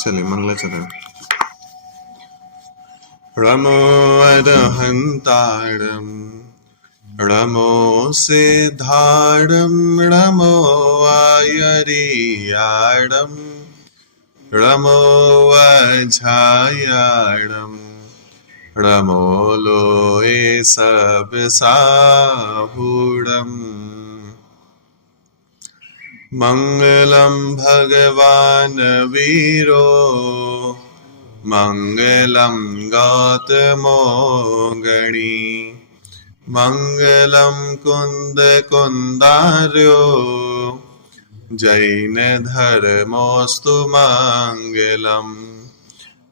चलिए मंगलाचरण। रमो अरहंतारम रमो सिद्धारम रमो आयरियाडम रमो अझायाडम रमो लोए सब साहुडम। मंगलम भगवान वीरो मंगलम गौतमो गणी मंगलम कुंद कुंदार्यो जैन धर्मोस्तु मंगलम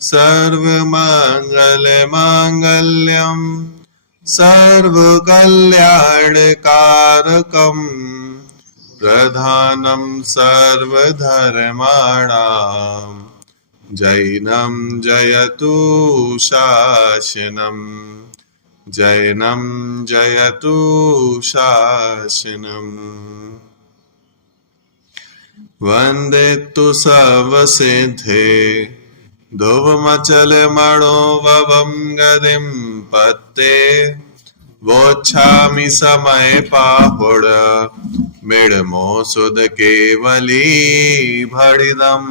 सर्वमंगल मांगल्यम सर्वकल्याणकारकम प्रधानम सर्वधर्माणां जैनम जयतु शासनम जैनम जयतु शासनम। वंदे तु सर्वसिद्धे ध्रुवमचल मनोभवं गदिं पत्ते वोच्छामि समय पाहुड मेड़मो सुद केवली भड़िदम।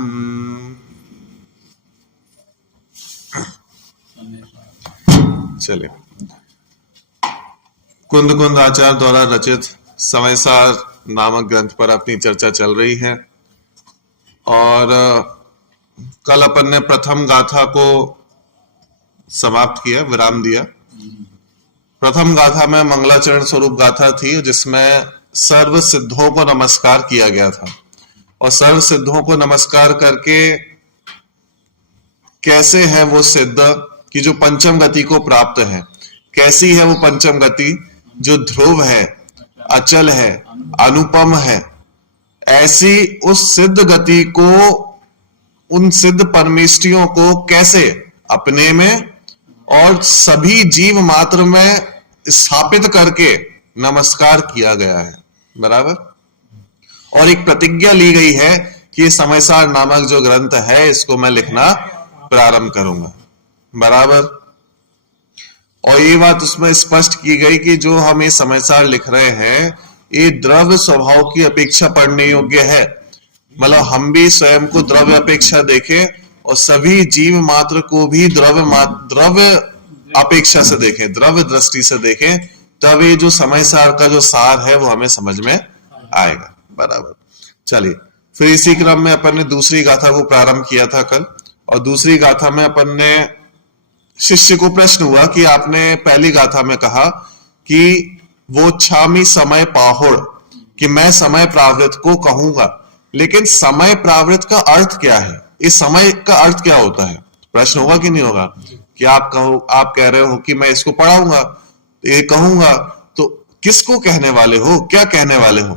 चलिए, कुंद कुंद आचार्य द्वारा रचित समयसार नामक ग्रंथ पर अपनी चर्चा चल रही है और कल अपन ने प्रथम गाथा को समाप्त किया, विराम दिया। प्रथम गाथा में मंगलाचरण स्वरूप गाथा थी जिसमें सर्व सिद्धों को नमस्कार किया गया था और सर्व सिद्धों को नमस्कार करके कैसे है वो सिद्ध कि जो पंचम गति को प्राप्त है, कैसी है वो पंचम गति जो ध्रुव है, अचल है, अनुपम है। ऐसी उस सिद्ध गति को, उन सिद्ध परमेष्टियों को कैसे अपने में और सभी जीव मात्र में स्थापित करके नमस्कार किया गया है। बराबर। और एक प्रतिज्ञा ली गई है कि ये समयसार नामक जो ग्रंथ है इसको मैं लिखना प्रारंभ करूंगा। बराबर। और ये बात उसमें स्पष्ट की गई कि जो हम ये समयसार लिख रहे हैं ये द्रव्य स्वभाव की अपेक्षा पढ़ने योग्य है। मतलब हम भी स्वयं को द्रव्य अपेक्षा देखें और सभी जीव मात्र को भी द्रव्य अपेक्षा से देखें, द्रव्य दृष्टि से देखें, तब ये जो समयसार का जो सार है वो हमें समझ में आएगा। बराबर। चलिए, फिर इसी क्रम में अपन ने दूसरी गाथा को प्रारंभ किया था कल, और दूसरी गाथा में अपन ने शिष्य को प्रश्न हुआ कि आपने पहली गाथा में कहा कि वो छामी समय पाहुड़, कि मैं समय प्रावृत को कहूंगा, लेकिन समय प्रावृत का अर्थ क्या है? इस समय का अर्थ क्या होता है? प्रश्न होगा कि नहीं होगा कि आप कह रहे हो कि मैं इसको पढ़ाऊंगा, ये कहूंगा, तो किसको कहने वाले हो, क्या कहने वाले हो?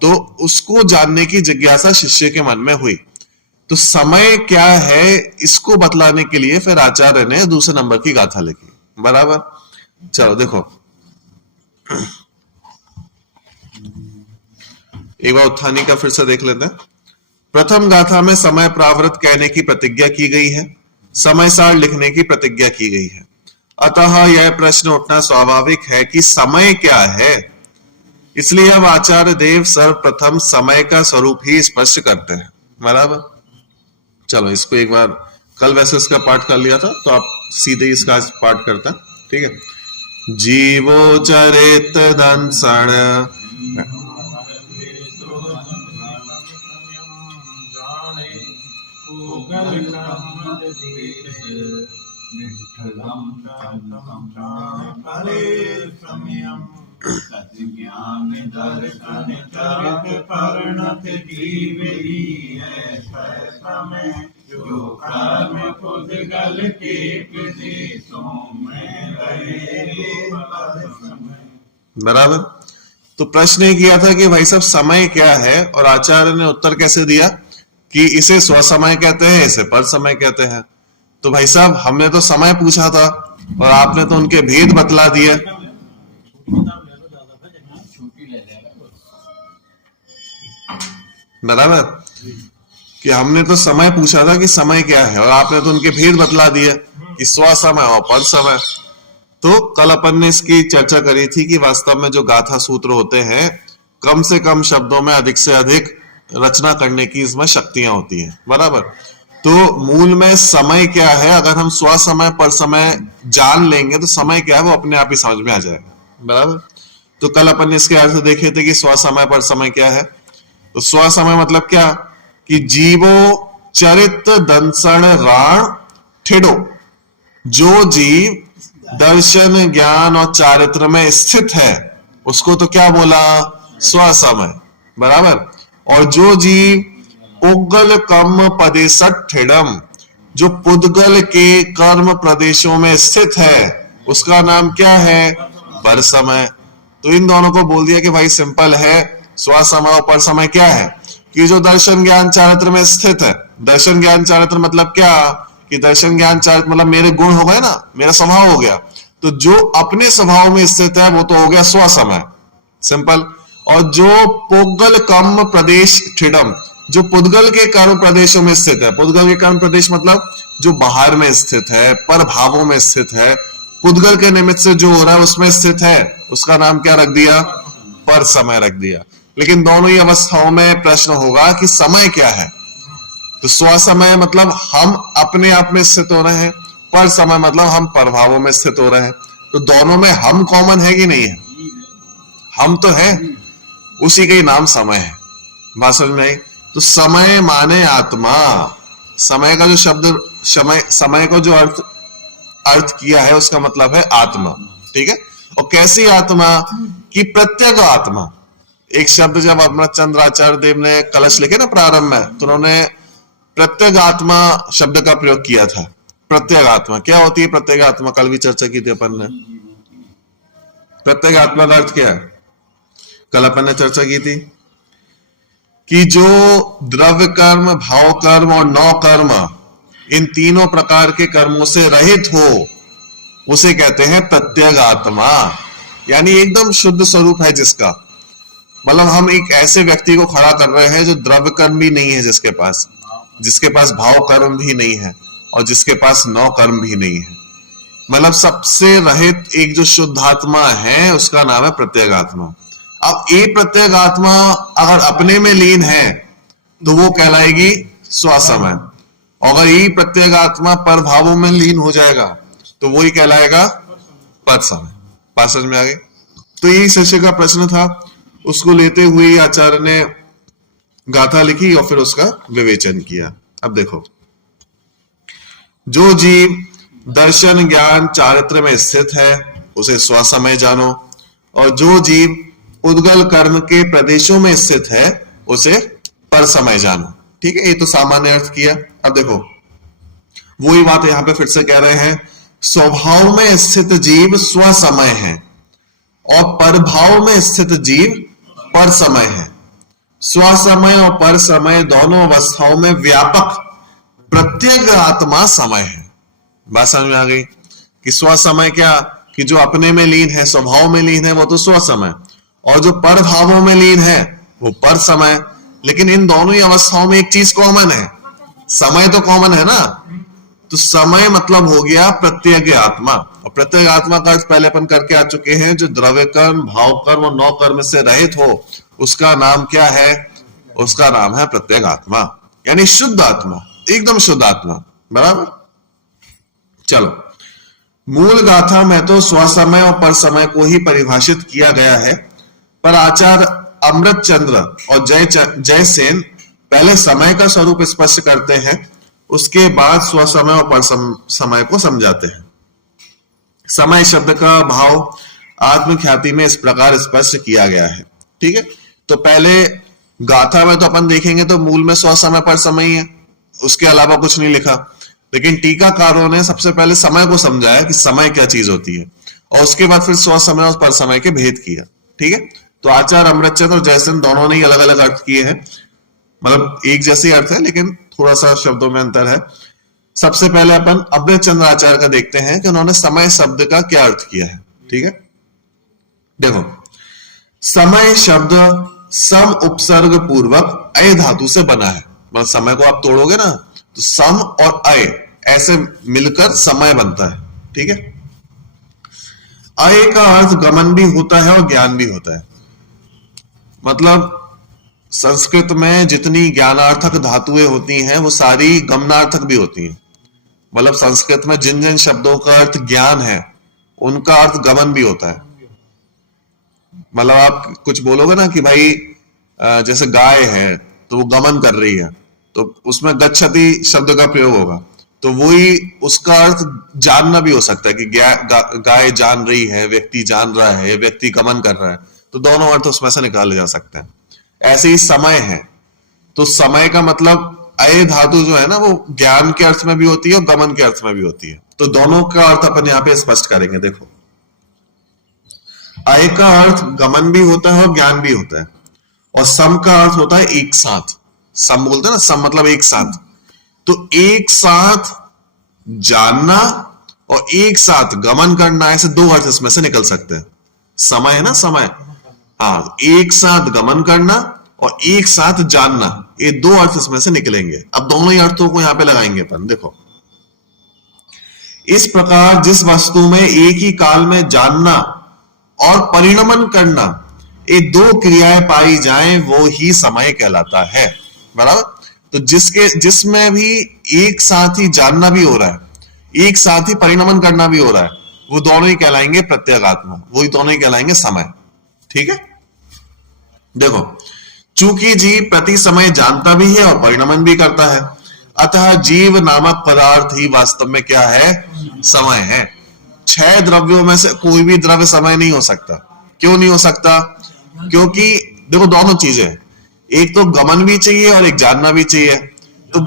तो उसको जानने की जिज्ञासा शिष्य के मन में हुई। तो समय क्या है इसको बतलाने के लिए फिर आचार्य ने दूसरे नंबर की गाथा लिखी। बराबर। चलो देखो, एक बार उत्थानी का फिर से देख लेते हैं। प्रथम गाथा में समय प्रावृत कहने की प्रतिज्ञा की गई है, समयसार लिखने की प्रतिज्ञा की गई है। अतः यह प्रश्न उठना स्वाभाविक है कि समय क्या है। इसलिए अब आचार्य देव सर्वप्रथम समय का स्वरूप ही स्पष्ट करते हैं। बराबर। चलो इसको एक बार, कल वैसे इसका पाठ कर लिया था तो आप सीधे इसका पाठ करते हैं। ठीक है। जीवो चरित दंसण बराबर। तो प्रश्न ये किया था कि भाई साहब समय क्या है, और आचार्य ने उत्तर कैसे दिया कि इसे स्वसमय कहते हैं, इसे पर समय कहते हैं। तो भाई साहब हमने तो समय पूछा था और आपने तो उनके भेद बतला दिए। बराबर। कि हमने तो समय पूछा था कि समय क्या है, और आपने तो उनके भेद बतला दिया कि स्व समय और पर समय। तो कल अपन ने इसकी चर्चा करी थी कि वास्तव में जो गाथा सूत्र होते हैं, कम से कम शब्दों में अधिक से अधिक रचना करने की इसमें शक्तियां होती हैं, बराबर। तो मूल में समय क्या है, अगर हम स्व समय पर समय जान लेंगे तो समय क्या है वो अपने आप ही समझ में आ जाएगा, बराबर। तो कल अपन ने इसके अर्थ देखे थे कि स्व समय पर समय क्या है। तो स्व समय मतलब क्या, कि जीवो चरित दंसण राण ठेडो, जो जीव दर्शन ज्ञान और चारित्र में स्थित है उसको तो क्या बोला, स्व समय, बराबर। और जो जीव पुद्गल कर्म प्रदेशठ ठेडम, जो पुद्गल के कर्म प्रदेशों में स्थित है उसका नाम क्या है, पर समय। तो इन दोनों को बोल दिया कि भाई सिंपल है, स्व समय और पर समय क्या है, कि जो दर्शन ज्ञान चारित्र में स्थित है। दर्शन ज्ञान चारित्र मतलब क्या, कि दर्शन ज्ञान चारित्र मतलब मेरे गुण हो गए ना, मेरा स्वभाव हो गया। तो जो अपने स्वभाव में स्थित है वो तो हो गया स्व समय, सिंपल। और जो पुद्गल कर्म प्रदेश ठिडम, जो पुद्गल के कर्म प्रदेशों में स्थित है। पुद्गल के कर्म प्रदेश मतलब जो बाहर में स्थित है, पर भावों में स्थित है, पुद्गल के निमित्त से जो हो रहा है उसमें स्थित है, उसका नाम क्या रख दिया, पर समय रख दिया। लेकिन दोनों ही अवस्थाओं में प्रश्न होगा कि समय क्या है। तो स्व समय मतलब हम अपने आप में स्थित हो रहे हैं, पर समय मतलब हम प्रभावों में स्थित हो रहे हैं। तो दोनों में हम कॉमन है कि नहीं है, हम तो है, उसी का ही नाम समय है। बात समझ में आई। तो समय माने आत्मा, समय का जो शब्द समय को जो अर्थ किया है उसका मतलब है आत्मा, ठीक है। और कैसी आत्मा, कि प्रत्येक आत्मा। एक शब्द जब अपना चंद्राचार्य देव ने कलश लिखे ना प्रारंभ में, तो उन्होंने प्रत्येक आत्मा शब्द का प्रयोग किया था। प्रत्येक आत्मा क्या होती है, प्रत्येक आत्मा कल भी चर्चा की थी अपन ने। प्रत्येक आत्मा का अर्थ क्या है, कल अपन ने चर्चा की थी कि जो द्रव्य कर्म, भाव कर्म और नौ कर्म, इन तीनों प्रकार के कर्मों से रहित हो उसे कहते हैं प्रत्येक आत्मा। यानी एकदम शुद्ध स्वरूप है जिसका, मतलब हम एक ऐसे व्यक्ति को खड़ा कर रहे हैं जो द्रव्य कर्म भी नहीं है जिसके पास भाव कर्म भी नहीं है और जिसके पास नौ कर्म भी नहीं है, मतलब सबसे रहित एक जो शुद्ध आत्मा है उसका नाम है प्रत्येक आत्मा। अब एक प्रत्येक आत्मा अगर अपने में लीन है तो वो कहलाएगी स्व समय। अगर ये प्रत्येक आत्मा पर भावों में लीन हो जाएगा तो वही कहलाएगा पर समय। बात समझ में आ गई। तो यही शिष्य का प्रश्न था, उसको लेते हुए आचार्य ने गाथा लिखी और फिर उसका विवेचन किया। अब देखो, जो जीव दर्शन ज्ञान चारित्र में स्थित है उसे स्व समय जानो, और जो जीव उद्गल कर्म के प्रदेशों में स्थित है उसे पर समय जानो। ठीक है, ये तो सामान्य अर्थ किया। अब देखो वही बात यहां पे फिर से कह रहे हैं, स्वभाव में स्थित जीव स्व समय है और परभाव में स्थित जीव पर समय है। स्व समय और पर समय दोनों अवस्थाओं में व्यापक प्रत्येक आत्मा समय है। बात समझ में आ गई कि स्व समय क्या, कि जो अपने में लीन है, स्वभाव में लीन है वो तो स्व समय, और जो पर भावों में लीन है वो पर समय। लेकिन इन दोनों ही अवस्थाओं में एक चीज कॉमन है, समय तो कॉमन है ना। तो समय मतलब हो गया प्रत्येक आत्मा, और प्रत्येक आत्मा का अर्थ पहले अपन करके आ चुके हैं, जो द्रव्य कर्म, भाव कर्म और नौ कर्म से रहित हो उसका नाम क्या है, उसका नाम है प्रत्येक आत्मा, यानी शुद्ध आत्मा, एकदम शुद्ध आत्मा, बराबर। चलो, मूल गाथा में तो स्व समय और पर समय को ही परिभाषित किया गया है, पर आचार्य अमृत चंद्र और जय सेन पहले समय का स्वरूप स्पष्ट करते हैं, उसके बाद स्व समय और पर समय को समझाते हैं। समय शब्द का भाव आत्मख्याति में इस प्रकार स्पष्ट किया गया है। ठीक है, तो पहले गाथा में तो अपन देखेंगे तो मूल में स्व समय पर समय ही है, उसके अलावा कुछ नहीं लिखा। लेकिन टीकाकारों ने सबसे पहले समय को समझाया कि समय क्या चीज होती है, और उसके बाद फिर स्व समय और पर समय के भेद किया। ठीक है, तो आचार्य अमृतचंद्र और जयसेन दोनों ने ही अलग अलग अर्थ किए हैं, मतलब एक जैसे अर्थ है लेकिन थोड़ा सा शब्दों में अंतर है। सबसे पहले अपन अमृतचंद्र आचार्य का देखते हैं कि उन्होंने समय शब्द का क्या अर्थ किया है। ठीक है, देखो, समय शब्द सम उपसर्ग पूर्वक अय धातु से बना है। मतलब समय को आप तोड़ोगे ना तो सम और अय ऐसे मिलकर समय बनता है, ठीक है। अय का अर्थ गमन भी होता है और ज्ञान भी होता है। मतलब संस्कृत में जितनी ज्ञानार्थक धातुएं होती हैं वो सारी गमनार्थक भी होती हैं। मतलब संस्कृत में जिन जिन शब्दों का अर्थ ज्ञान है उनका अर्थ गमन भी होता है। मतलब आप कुछ बोलोगे ना कि भाई जैसे गाय है तो वो गमन कर रही है, तो उसमें गच्छति शब्द का प्रयोग होगा, तो वही उसका अर्थ जानना भी हो सकता है कि गाय जान रही है, व्यक्ति जान रहा है, व्यक्ति गमन कर रहा है, तो दोनों अर्थ उसमें से निकाले जा सकते हैं। ऐसे ही समय है, तो समय का मतलब अय धातु जो है ना वो ज्ञान के अर्थ में भी होती है और गमन के अर्थ में भी होती है, तो दोनों का अर्थ अपन यहाँ पे स्पष्ट करेंगे। देखो, अय का अर्थ गमन भी होता है और ज्ञान भी होता है, और सम का अर्थ होता है एक साथ। सम बोलते हैं ना, सम मतलब एक साथ, तो एक साथ जानना और एक साथ गमन करना, ऐसे दो अर्थ इसमें से निकल सकते हैं। समय है ना, समय, हाँ, एक साथ गमन करना और एक साथ जानना, ये दो अर्थ इसमें से निकलेंगे। अब दोनों ही अर्थों को यहां पे लगाएंगे अपन। देखो, इस प्रकार जिस वस्तु में एक ही काल में जानना और परिणमन करना ये दो क्रियाएं पाई जाएं वो ही समय कहलाता है, बराबर। तो जिसमें भी एक साथ ही जानना भी हो रहा है, एक साथ ही परिणमन करना भी हो रहा है, वो दोनों ही कहलाएंगे प्रत्यगात्मा, वही दोनों ही कहलाएंगे समय, ठीक है। देखो, चूंकि जीव प्रति समय जानता भी है और परिणमन भी करता है, अतः जीव नामक पदार्थ ही वास्तव में क्या है, समय है। 6 द्रव्यों में से कोई भी द्रव्य समय नहीं हो सकता। क्यों नहीं हो सकता? क्योंकि देखो दोनों चीजें, एक तो गमन भी चाहिए और एक जानना भी चाहिए। तो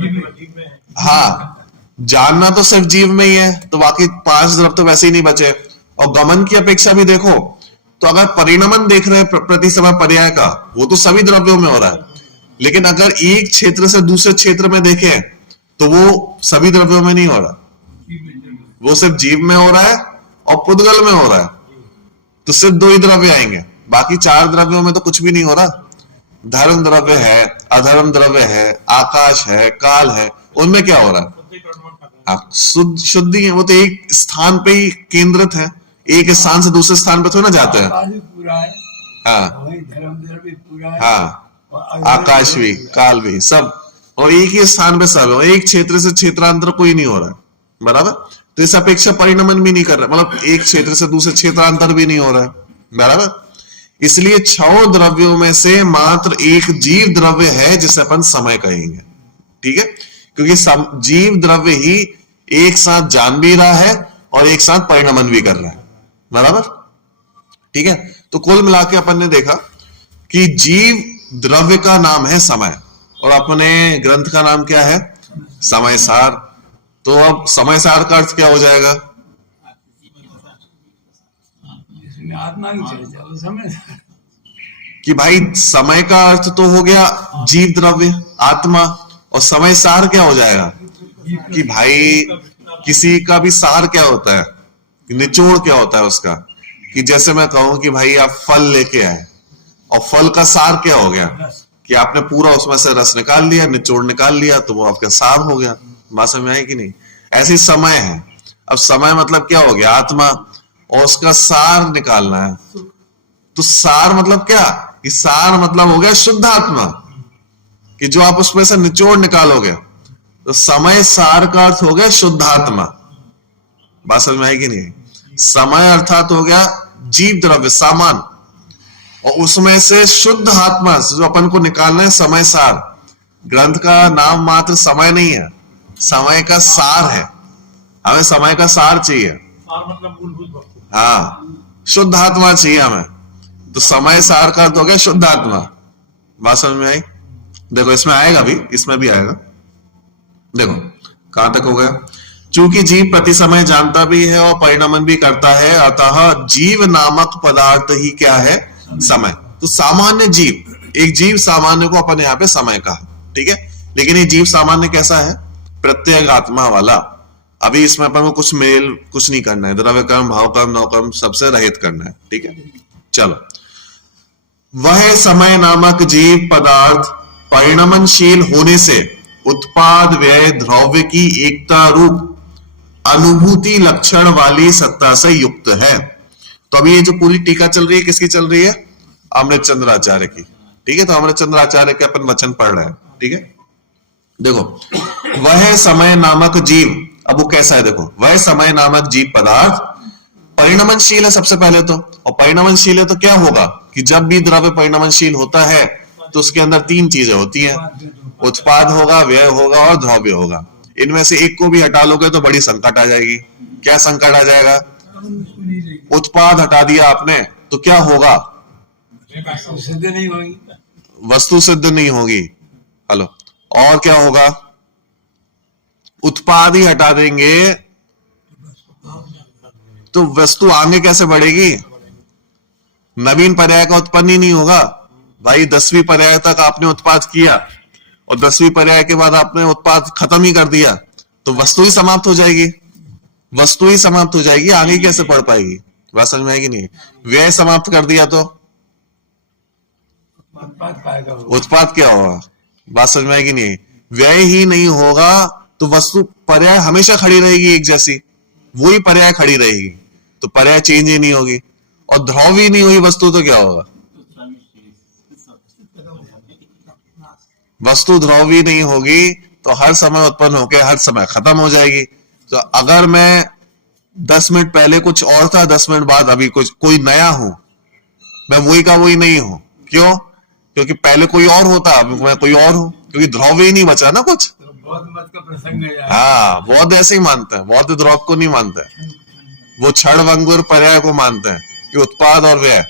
हाँ, जानना तो सिर्फ जीव में ही है, तो बाकी 5 द्रव्य तो वैसे ही नहीं बचे। और गमन की अपेक्षा भी देखो तो अगर परिणमन देख रहे हैं प्रति समय पर्याय का, वो तो सभी द्रव्यों में हो रहा है, लेकिन अगर एक क्षेत्र से दूसरे क्षेत्र में देखें तो वो सभी द्रव्यों में नहीं हो रहा, वो सिर्फ जीव में हो रहा है और पुद्गल में हो रहा है। तो सिर्फ 2 ही द्रव्य आएंगे, बाकी 4 द्रव्यों में तो कुछ भी नहीं हो रहा। धर्म द्रव्य है, अधर्म द्रव्य है, आकाश है, काल है, उनमें क्या हो रहा है? शुद्धि है, वो तो एक स्थान पे ही केंद्रित है, एक स्थान से दूसरे स्थान पे थोड़ा ना जाते हैं। हाँ, हाँ, आकाश भी, काल भी, सब, और एक ही स्थान पे सब है, एक क्षेत्र से क्षेत्रांतर कोई नहीं हो रहा है, बराबर। तो इस अपेक्षा परिणमन भी नहीं कर रहा, मतलब एक क्षेत्र से दूसरे क्षेत्रांतर भी नहीं हो रहा है, बराबर। इसलिए 6 द्रव्यों में से मात्र एक जीव द्रव्य है जिसे अपन समय कहेंगे, ठीक है, क्योंकि जीव द्रव्य ही एक साथ जान भी रहा है और एक साथ परिणमन भी कर रहा है, बराबर, ठीक है। तो कुल मिला के अपन ने देखा कि जीव द्रव्य का नाम है समय, और अपने ग्रंथ का नाम क्या है? समय सार। तो अब समय सार का अर्थ क्या हो जाएगा? कि भाई समय का अर्थ तो हो गया जीव द्रव्य, आत्मा, और समय सार क्या हो जाएगा? कि भाई किसी का भी सार क्या होता है, निचोड़ क्या होता है उसका। कि जैसे मैं कहूं कि भाई आप फल लेके आए और फल का सार क्या हो गया कि आपने पूरा उसमें से रस निकाल लिया, निचोड़ निकाल लिया, तो वो आपका सार हो गया। बात समझ में आई कि नहीं? ऐसी समय है। अब समय मतलब क्या हो गया? आत्मा, और उसका सार निकालना है। तो सार मतलब क्या? कि सार मतलब हो गया शुद्ध आत्मा, कि जो आप उसमें से निचोड़ निकालोगे। तो समय सार का अर्थ हो गया शुद्ध आत्मा। बात समझ में आई कि नहीं? समय अर्थात हो गया जीव द्रव्य, सामान, और उसमें से शुद्ध आत्मा जो अपन को निकालना है, समय सार। ग्रंथ का नाम मात्र समय नहीं है, समय का सार है। हमें समय का सार चाहिए, मतलब मूलभूत, हाँ, शुद्ध आत्मा चाहिए हमें। तो समय सार का अर्थ हो गया शुद्ध आत्मा। बात समझ में आई? देखो इसमें आएगा भी, इसमें भी आएगा। देखो कहां तक हो गया? चूंकि जीव प्रति समय जानता भी है और परिणमन भी करता है, अतः जीव नामक पदार्थ ही क्या है? समय। तो सामान्य जीव, एक जीव सामान्य को अपन यहाँ पे समय कहा, ठीक है। लेकिन ये जीव सामान्य कैसा है? प्रत्येक आत्मा वाला। अभी इसमें अपन को कुछ मेल कुछ नहीं करना है, द्रव्य कर्म, भाव कर्म, नौ कर्म सबसे रहित करना है, ठीक है। चलो, वह समय नामक जीव पदार्थ परिणमनशील होने से उत्पाद व्यय द्रव्य की एकता रूप अनुभूति लक्षण वाली सत्ता से युक्त है। तो अभी ये जो पूरी टीका चल रही है किसकी चल रही है? अमृतचंद्राचार्य की। ठीक है, तो अमृतचंद्राचार्य के अपन वचन पढ़ रहे हैं। ठीक है, देखो वह समय नामक जीव, अब वो कैसा है देखो, वह समय नामक जीव पदार्थ परिणमनशील है सबसे पहले तो, और परिणमनशील है तो क्या होगा कि जब भी द्रव्य परिणमनशील होता है तो उसके अंदर तीन चीजें होती हैं, उत्पाद होगा, व्यय होगा और द्रव्य होगा। इनमें से एक को भी हटा लोगे तो बड़ी संकट आ जाएगी। क्या संकट आ जाएगा? उत्पाद हटा दिया आपने तो क्या होगा? सिद्ध नहीं होगी, वस्तु सिद्ध नहीं होगी। हेलो, और क्या होगा? उत्पाद ही हटा देंगे तो वस्तु आगे कैसे बढ़ेगी? नवीन पर्याय का उत्पन्न ही नहीं होगा भाई। 10वीं पर्याय तक आपने उत्पाद किया और 10वीं पर्याय के बाद आपने उत्पाद खत्म ही कर दिया तो वस्तु ही समाप्त हो जाएगी। वस्तु ही समाप्त हो जाएगी, आगे कैसे पढ़ पाएगी? बात समझ में आएगी नहीं। व्यय समाप्त कर दिया तो उत्पाद क्या होगा? बात समझ में आएगी नहीं। व्यय ही नहीं होगा तो वस्तु पर्याय हमेशा खड़ी रहेगी एक जैसी, वही पर्याय खड़ी रहेगी, तो पर्याय चेंज ही नहीं होगी। और ध्रुव ही नहीं हुई वस्तु तो क्या होगा? वस्तु ध्रुव ही नहीं होगी तो हर समय उत्पन्न होकर हर समय खत्म हो जाएगी। तो अगर मैं 10 मिनट पहले कुछ और था, 10 मिनट बाद अभी कुछ कोई नया हूं, मैं वही का वही नहीं हूं। क्यों? क्योंकि पहले कोई और होता, अब मैं कोई और हूं, क्योंकि ध्रुव ही नहीं बचा ना कुछ। बौद्ध मत का प्रसंग है। हाँ, बौद्ध ऐसे ही मानते हैं, बौद्ध ध्रुव को नहीं मानते, वो क्षण वंगुर पर्याय को मानते हैं कि उत्पाद और व्यय,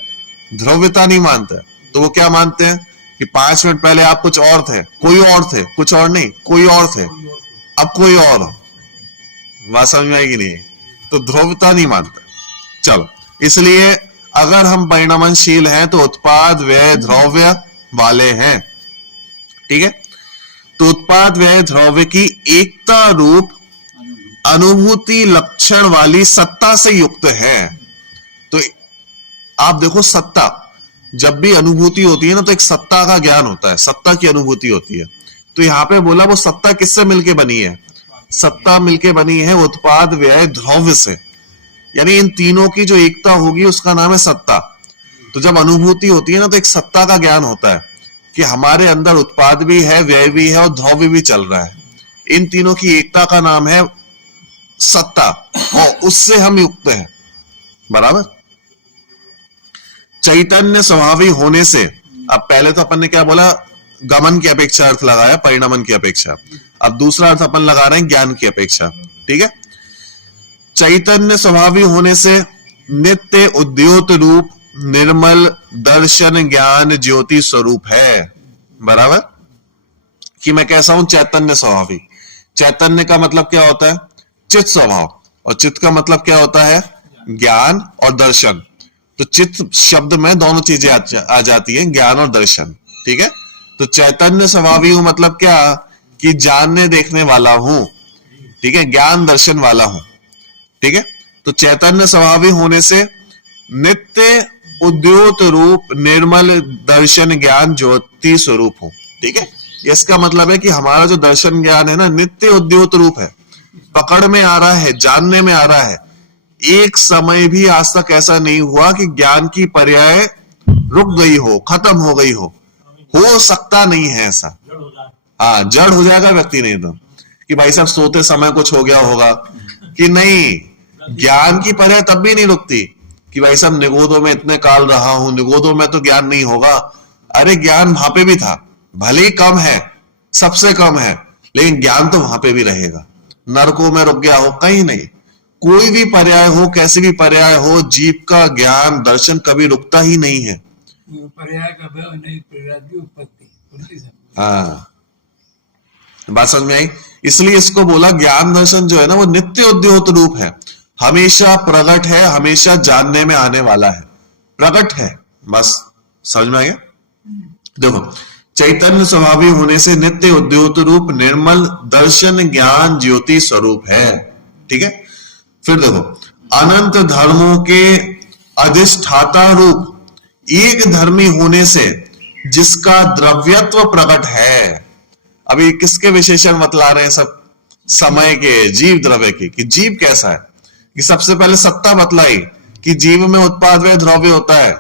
ध्रुवता नहीं मानते। तो वो क्या मानते हैं कि 5 मिनट पहले आप कुछ और थे, कोई और थे, कुछ और नहीं, कोई और थे, अब कोई और हो। बात समझ में आएगी नहीं। तो ध्रुवता नहीं मानते। चलो, इसलिए अगर हम परिणमनशील हैं तो उत्पाद व्यय द्रव्य वाले हैं। ठीक है, तो उत्पाद व्यय द्रव्य की एकता रूप अनुभूति लक्षण वाली सत्ता से युक्त है। तो आप देखो, सत्ता जब भी अनुभूति होती है ना तो एक सत्ता का ज्ञान होता है, सत्ता की अनुभूति होती है। तो यहां पे बोला वो सत्ता किससे मिलके बनी है? सत्ता मिलके बनी है उत्पाद व्यय द्रव्य से, यानी इन तीनों की जो एकता होगी उसका नाम है सत्ता। तो जब अनुभूति होती है ना तो एक सत्ता का ज्ञान होता है कि हमारे अंदर उत्पाद भी है, व्यय भी है और द्रव्य भी चल रहा है। इन तीनों की एकता का नाम है सत्ता, और उससे हम युक्त हैं। बराबर। चैतन्य स्वभावी होने से, अब पहले तो अपन ने क्या बोला? गमन की अपेक्षा अर्थ लगाया, परिणमन की अपेक्षा। अब दूसरा अर्थ अपन लगा रहे हैं ज्ञान की अपेक्षा। ठीक है, चैतन्य स्वभावी होने से नित्य उद्योत रूप निर्मल दर्शन ज्ञान ज्योति स्वरूप है। बराबर, कि मैं कैसा हूं? चैतन्य स्वभावी। चैतन्य का मतलब क्या होता है? चित्त स्वभाव, और चित्त का मतलब क्या होता है? ज्ञान और दर्शन। तो चित्त शब्द में दोनों चीजें आ जाती हैं, ज्ञान और दर्शन। ठीक है, तो चैतन्य स्वभावी हूं मतलब क्या? कि जानने देखने वाला हूं। ठीक है, ज्ञान दर्शन वाला हूं। ठीक है, तो चैतन्य स्वभावी होने से नित्य उद्योत रूप निर्मल दर्शन ज्ञान ज्योति स्वरूप हूं। ठीक है, इसका मतलब है कि हमारा जो दर्शन ज्ञान है ना, नित्य उद्योत रूप है, पकड़ में आ रहा है, जानने में आ रहा है। एक समय भी आज तक ऐसा नहीं हुआ कि ज्ञान की पर्याय रुक गई हो, खत्म हो गई हो सकता नहीं है ऐसा। हाँ, जड़ हो जाएगा व्यक्ति नहीं तो, कि भाई साहब सोते समय कुछ हो गया होगा, कि नहीं, ज्ञान की पर्याय तब भी नहीं रुकती कि भाई साहब निगोदों में इतने काल रहा हूं, निगोदों में तो ज्ञान नहीं होगा। अरे ज्ञान वहां पे भी था, भले ही कम है, सबसे कम है, लेकिन ज्ञान तो वहां पे भी रहेगा। नरकों में रुक गया हो, कहीं नहीं। कोई भी पर्याय हो, कैसी भी पर्याय हो, जीव का ज्ञान दर्शन कभी रुकता ही नहीं है। पर्याय का नहीं, पर्याय की उत्पत्ति। हाँ, बात समझ में आई। इसलिए इसको बोला ज्ञान दर्शन जो है ना वो नित्य उद्योत रूप है, हमेशा प्रकट है, हमेशा जानने में आने वाला है, प्रकट है। बस समझ में आ गया। देखो, चैतन्य स्वभावी होने से नित्य उद्योत रूप निर्मल दर्शन ज्ञान ज्योति स्वरूप है। ठीक है, फिर देखो, अनंत धर्मों के अधिष्ठाता रूप एक धर्मी होने से जिसका द्रव्यत्व प्रकट है। अभी किसके विशेषण बतला रहे हैं सब? समय के, जीव द्रव्य के, कि जीव कैसा है। कि सबसे पहले सत्ता बतलाई कि जीव में उत्पाद व द्रव्य होता है,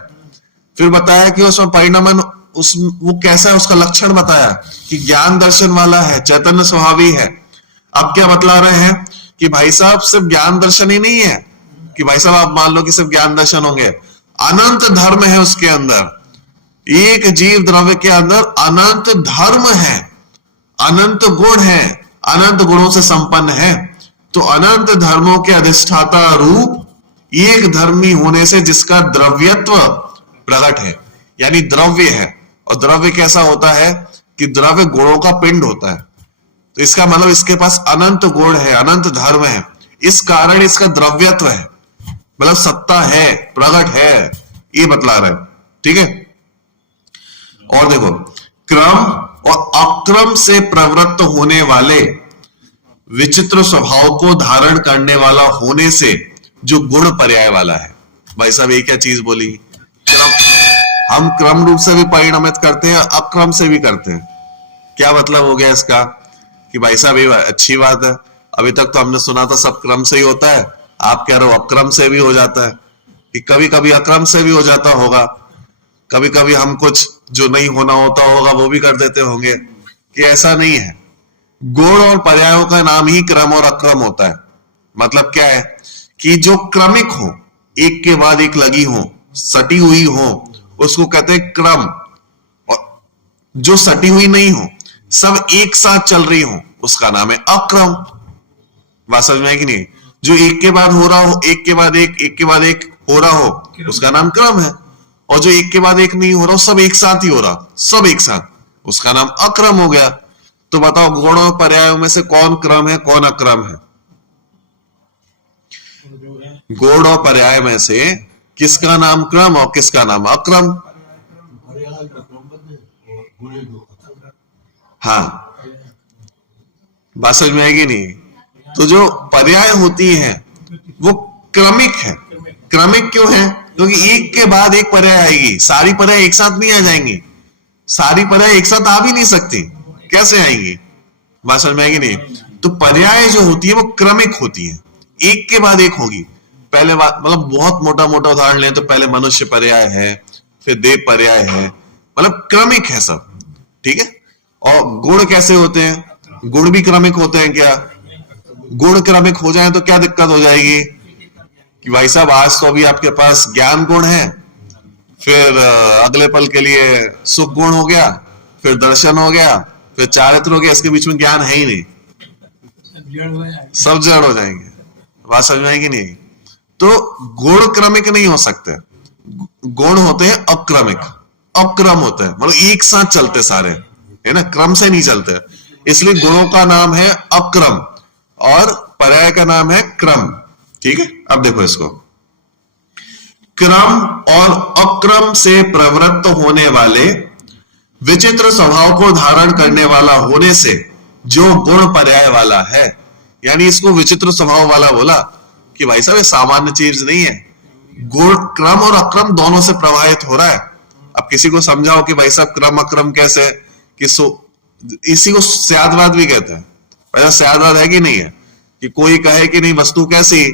फिर बताया कि उसमें परिणमन वो कैसा है, उसका लक्षण बताया कि ज्ञान दर्शन वाला है, चैतन्य स्वभावी है। अब क्या बतला रहे हैं कि भाई साहब सिर्फ ज्ञान दर्शन ही नहीं है, कि भाई साहब आप मान लो कि सिर्फ ज्ञान दर्शन होंगे, अनंत धर्म है उसके अंदर। एक जीव द्रव्य के अंदर अनंत धर्म है, अनंत गुण है, अनंत गुणों से संपन्न है। तो अनंत धर्मों के अधिष्ठाता रूप एक धर्मी होने से जिसका द्रव्यत्व प्रकट है, यानी द्रव्य है। और द्रव्य कैसा होता है कि द्रव्य गुणों का पिंड होता है। तो इसका मतलब इसके पास अनंत गुण है, अनंत धर्म है, इस कारण इसका द्रव्यत्व है, मतलब सत्ता है, प्रकट है, ये बतला रहा है। ठीक है। और देखो, क्रम और अक्रम से प्रवृत्त होने वाले विचित्र स्वभाव को धारण करने वाला होने से जो गुण पर्याय वाला है। भाई साहब ये क्या चीज बोली? हम क्रम रूप से भी परिणमित करते हैं, अक्रम से भी करते हैं। क्या मतलब हो गया इसका? कि भाई साहब ये अच्छी बात है, अभी तक तो हमने सुना था सब क्रम से ही होता है, आप कह रहे हो अक्रम से भी हो जाता है। कि कभी कभी अक्रम से भी हो जाता होगा, कभी कभी हम कुछ जो नहीं होना होता होगा वो भी कर देते होंगे, कि ऐसा नहीं है। गुण और पर्यायों का नाम ही क्रम और अक्रम होता है। मतलब क्या है कि जो क्रमिक हो, एक के बाद एक लगी हो, सटी हुई हो, उसको कहते हैं क्रम। और जो सटी हुई नहीं हो, सब एक साथ चल रही हो, उसका नाम है अक्रम। बात समझ में है कि नहीं? जो एक के बाद हो रहा हो, एक के बाद एक के बाद एक हो रहा हो, उसका नाम क्रम है। और जो एक के बाद एक नहीं हो रहा, सब एक साथ ही हो रहा, सब एक साथ, उसका नाम अक्रम हो गया। तो बताओ गुण और पर्यायों में से कौन क्रम है, कौन अक्रम है? गुण और पर्याय में से किसका नाम क्रम और किसका नाम अक्रम? हाँ, बात समझ में आएगी नहीं? तो जो पर्याय होती है वो क्रमिक है। क्रमिक क्यों है? क्योंकि एक के बाद एक पर्याय आएगी, सारी पर्याय एक साथ नहीं आ जाएंगी, सारी पर्याय एक साथ आ भी नहीं सकती, कैसे आएंगी? बात समझ में आएगी नहीं? तो पर्याय जो होती है वो क्रमिक होती है, एक के बाद एक होगी। पहले बात मतलब बहुत मोटा मोटा उदाहरण लें तो पहले मनुष्य पर्याय है, फिर देव पर्याय है, मतलब क्रमिक है सब। ठीक है। और गुण कैसे होते हैं? गुण भी क्रमिक होते हैं क्या? गुण क्रमिक हो जाए तो क्या दिक्कत हो जाएगी कि भाई साहब आज तो अभी आपके पास ज्ञान गुण है, फिर अगले पल के लिए सुख गुण हो गया, फिर दर्शन हो गया, फिर चारित्र हो गया, इसके बीच में ज्ञान है ही नहीं, सब जड़ हो जाएंगे। बात समझ में आएगी नहीं? तो गुण क्रमिक नहीं हो सकते, गुण होते हैं अक्रमिक, अक्रम होते हैं, मतलब एक साथ चलते सारे, है ना, क्रम से नहीं चलते। इसलिए गुणों का नाम है अक्रम और पर्याय का नाम है क्रम। ठीक है। अब देखो इसको, क्रम और अक्रम से प्रवृत्त होने वाले विचित्र स्वभाव को धारण करने वाला होने से जो गुण पर्याय वाला है, यानी इसको विचित्र स्वभाव वाला बोला कि भाई साहब ये सामान्य चीज नहीं है, गुण क्रम और अक्रम दोनों से प्रभावित हो रहा है। अब किसी को समझाओ कि भाई साहब क्रम अक्रम कैसे, कि इसी को स्यादवाद भी कहते हैं। पहले स्यादवाद है कि नहीं है? कि कोई कहे कि नहीं वस्तु कैसी,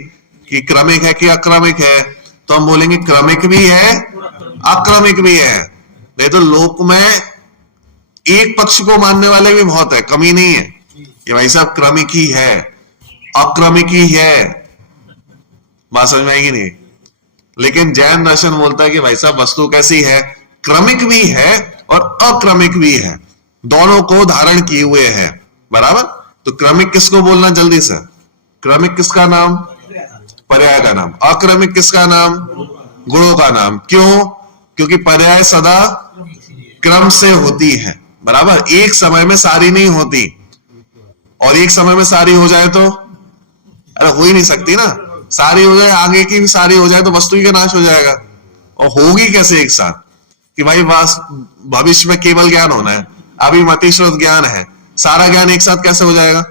कि क्रमिक है कि अक्रमिक है, तो हम बोलेंगे क्रमिक भी है अक्रमिक भी है। नहीं तो लोक में एक पक्ष को मानने वाले भी बहुत है, कमी नहीं है कि भाई साहब क्रमिक ही है अक्रमिक ही है। बात समझ में आएगी नहीं? लेकिन जैन दर्शन बोलता है कि भाई साहब वस्तु कैसी है, क्रमिक भी है और अक्रमिक भी है, दोनों को धारण किए हुए है। बराबर। तो क्रमिक किसको बोलना जल्दी से? क्रमिक किसका नाम? पर्याय का नाम। अक्रमिक किसका नाम? गुणों का नाम। क्यों? क्योंकि पर्याय सदा क्रम से होती है। बराबर। एक समय में सारी नहीं होती, और एक समय में सारी हो जाए तो अरे हो ही नहीं सकती ना, सारी हो जाए आगे की भी सारी हो जाए तो वस्तु ही का नाश हो जाएगा। और होगी कैसे एक साथ? कि भाई भविष्य में केवल ज्ञान होना है, अभी मतिश्रुत ज्ञान है, सारा ज्ञान एक साथ कैसे हो जाएगा?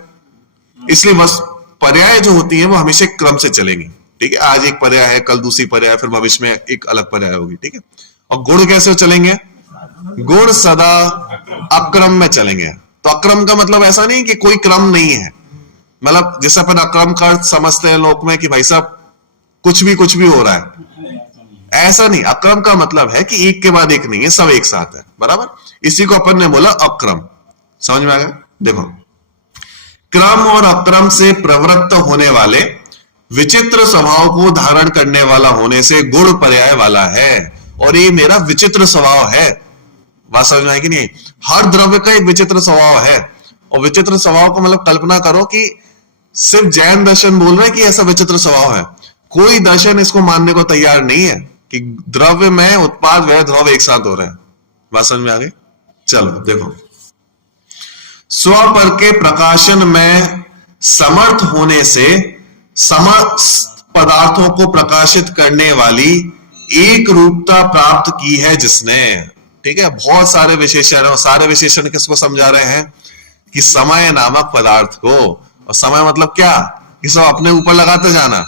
इसलिए बस पर्याय जो होती है वो हमेशा क्रम से चलेंगी। ठीक है। आज एक पर्याय है, कल दूसरी पर्याय, फिर भविष्य में एक अलग पर्याय होगी। ठीक है। और गुण कैसे चलेंगे? गुण सदा अक्रम में चलेंगे। तो अक्रम का मतलब ऐसा नहीं कि कोई क्रम नहीं है, मतलब जैसे अपन अक्रम का अर्थ समझते हैं लोक में कि भाई साहब कुछ भी हो रहा है, ऐसा नहीं। अक्रम का मतलब है कि एक के बाद एक नहीं है, सब एक साथ है, बराबर। इसी को अपन ने बोला अक्रम। समझ में आ गया? देखो, क्रम और अक्रम से प्रवृत्त होने वाले विचित्र स्वभाव को धारण करने वाला होने से गुण पर्याय वाला है, और ये मेरा विचित्र स्वभाव है। बात समझ में आएगी नहीं? हर द्रव्य का एक विचित्र स्वभाव है, और विचित्र स्वभाव को मतलब कल्पना करो कि सिर्फ जैन दर्शन बोल रहे हैं कि ऐसा विचित्र स्वभाव है, कोई दर्शन इसको मानने को तैयार नहीं है कि द्रव्य में उत्पाद व ध्रुव एक साथ हो रहे हैं। बात समझ में आ गई? चलो देखो, स्व पर के प्रकाशन में समर्थ होने से समस्त पदार्थों को प्रकाशित करने वाली एक रूपता प्राप्त की है जिसने। ठीक है, बहुत सारे विशेषण, और सारे विशेषण किसको समझा रहे हैं कि समय नामक पदार्थ को। और समय मतलब क्या कि सब अपने ऊपर लगाते जाना,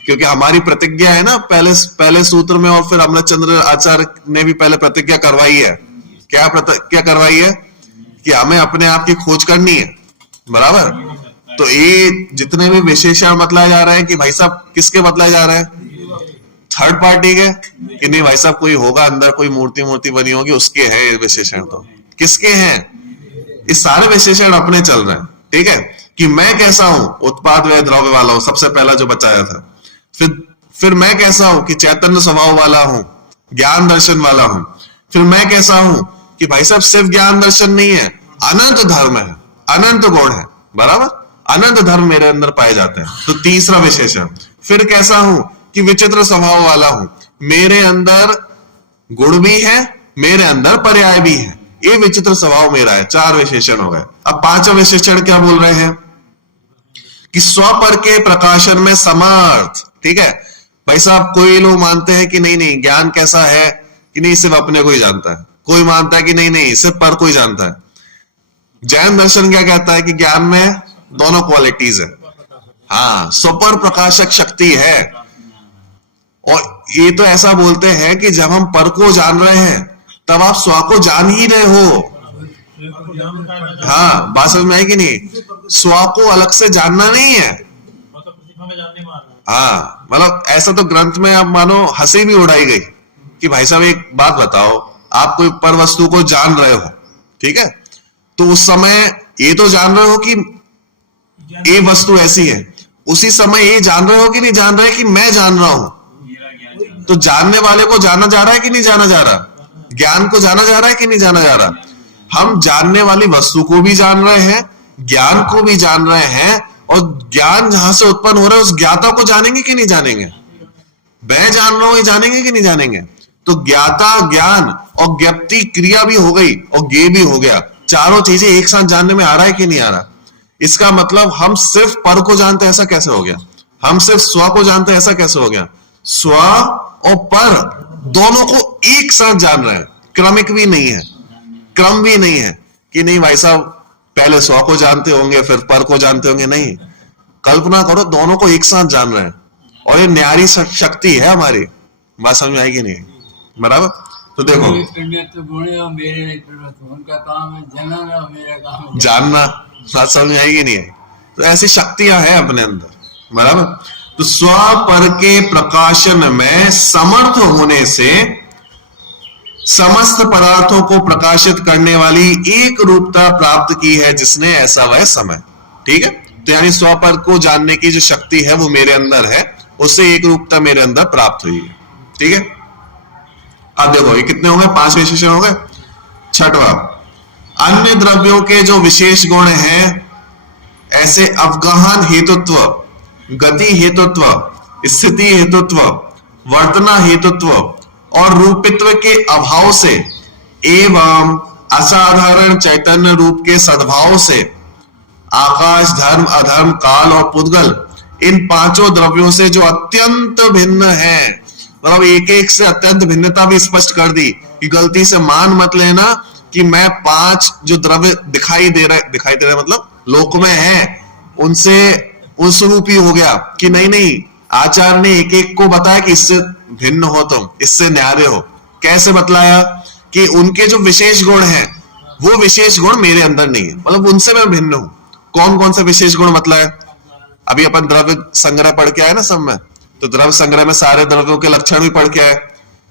क्योंकि हमारी प्रतिज्ञा है ना पहले सूत्र में, और फिर अमृतचंद्र आचार्य ने भी पहले प्रतिज्ञा करवाई है। क्या प्रतिज्ञा करवाई है? कि हमें अपने आप की खोज करनी है, बराबर। तो ये जितने भी विशेषण बतलाए जा रहे हैं कि भाई साहब किसके बतलाए जा रहे हैं? थर्ड पार्टी के, कि नहीं भाई साहब कोई होगा अंदर, कोई मूर्ति बनी होगी, उसके है ये विशेषण। तो किसके हैं? ये सारे विशेषण अपने चल रहे हैं। ठीक है, कि मैं कैसा हूं? उत्पाद व द्रव्य वाला हूं, सबसे पहला जो बचाया था। फिर मैं कैसा हूं? कि चैतन्य स्वभाव वाला हूं, ज्ञान दर्शन वाला हूं। फिर मैं कैसा हूं? कि भाई साहब सिर्फ ज्ञान दर्शन नहीं है, अनंत धर्म है, अनंत गुण है, बराबर। अनंत धर्म मेरे अंदर पाए जाते हैं। तो तीसरा विशेषण। फिर कैसा हूं? कि विचित्र स्वभाव वाला हूं, मेरे अंदर गुण भी है, मेरे अंदर पर्याय भी है, ये विचित्र स्वभाव मेरा है। चार विशेषण हो गए। अब पांचवा विशेषण क्या बोल रहे हैं? कि स्व पर के प्रकाशन में समर्थ। ठीक है भाई साहब, कोई लोग मानते हैं कि नहीं ज्ञान कैसा है कि नहीं सिर्फ अपने को ही जानता है, कोई मानता है कि नहीं सिर्फ पर को ही जानता है। जैन दर्शन क्या कहता है कि ज्ञान में दोनों क्वालिटीज है। हाँ, स्वपर प्रकाशक शक्ति है। और ये तो ऐसा बोलते हैं कि जब हम पर को जान रहे हैं तब आप स्व को जान ही रहे हो। हाँ, बात समझ में आई कि नहीं? स्व को अलग से जानना नहीं है। हाँ, मतलब ऐसा तो ग्रंथ में आप मानो हंसी भी उड़ाई गई कि भाई साहब एक बात बताओ, आप कोई पर वस्तु को जान रहे हो, ठीक है, तो उस समय ये तो जान रहे हो कि ये वस्तु ऐसी है, उसी समय ये जान रहे हो कि नहीं जान रहे कि मैं जान रहा हूं। तो जानने वाले को जाना जा रहा है कि नहीं जाना जा रहा? ज्ञान को जाना जा रहा है कि नहीं जाना जा रहा? हम जानने वाली वस्तु को भी जान रहे हैं, ज्ञान को भी जान रहे हैं, और ज्ञान जहां से उत्पन्न हो रहा है उस ज्ञाता को जानेंगे कि नहीं जानेंगे? मैं जान रहा हूं, ये जानेंगे कि नहीं जानेंगे? तो ज्ञाता, ज्ञान और ज्ञप्ति क्रिया भी हो गई और ज्ञेय भी हो गया। चारों चीजें एक साथ जानने में आ रहा है कि नहीं आ रहा? इसका मतलब हम सिर्फ पर को जानते हैं ऐसा कैसे हो गया? हम सिर्फ स्व को जानते हैं ऐसा कैसे हो गया? स्व और पर दोनों को एक साथ जान रहे हैं। क्रमिक भी नहीं है, क्रम भी नहीं है कि नहीं भाई साहब पहले स्व को जानते होंगे फिर पर को जानते होंगे। नहीं, कल्पना करो दोनों को एक साथ जान रहे हैं, और ये न्यारी शक्ति है हमारी। बात समझ में आएगी नहीं? बराबर। तो देखो, उनका काम है जानना, मेरा काम है जानना। बात समझ में आएगी नहीं? तो ऐसी शक्तियां हैं अपने अंदर, बराबर। तो स्व पर के प्रकाशन में समर्थ होने से समस्त पदार्थों को प्रकाशित करने वाली एक रूपता प्राप्त की है जिसने, ऐसा वह समय। ठीक है, तो यानी स्व पर को जानने की जो शक्ति है वो मेरे अंदर है, उससे एक रूपता मेरे अंदर प्राप्त हुई है। ठीक है, अब देखो ये कितने हो गए? 5 विशेषण हो गए। छठवा, अन्य द्रव्यों के जो विशेष गुण हैं, ऐसे अवगाहन हेतुत्व, गति हेतुत्व, स्थिति हेतुत्व, वर्तना हेतुत्व और रूपित्व के अभाव से एवं असाधारण चैतन्य रूप के सद्भाव से आकाश, धर्म, अधर्म, काल और पुद्गल, इन पांचों द्रव्यों से जो अत्यंत भिन्न है, मतलब एक एक से अत्यंत भिन्नता भी स्पष्ट कर दी कि गलती से मान मत लेना कि मैं 5 जो द्रव्य दिखाई दे रहे मतलब लोक में है उनसे उस रूप ही हो गया कि नहीं, आचार्य ने एक एक को बताया कि इससे भिन्न हो तुम, इससे न्यारे हो। कैसे बतलाया? कि उनके जो विशेष गुण हैं वो विशेष गुण मेरे अंदर नहीं है, मतलब उनसे मैं भिन्न हूं। कौन कौन से विशेष गुण मतलब है? अभी अपन द्रव्य संग्रह पढ़ के आए ना सब में, तो द्रव्य संग्रह में सारे द्रव्यों के लक्षण भी पढ़ के आए।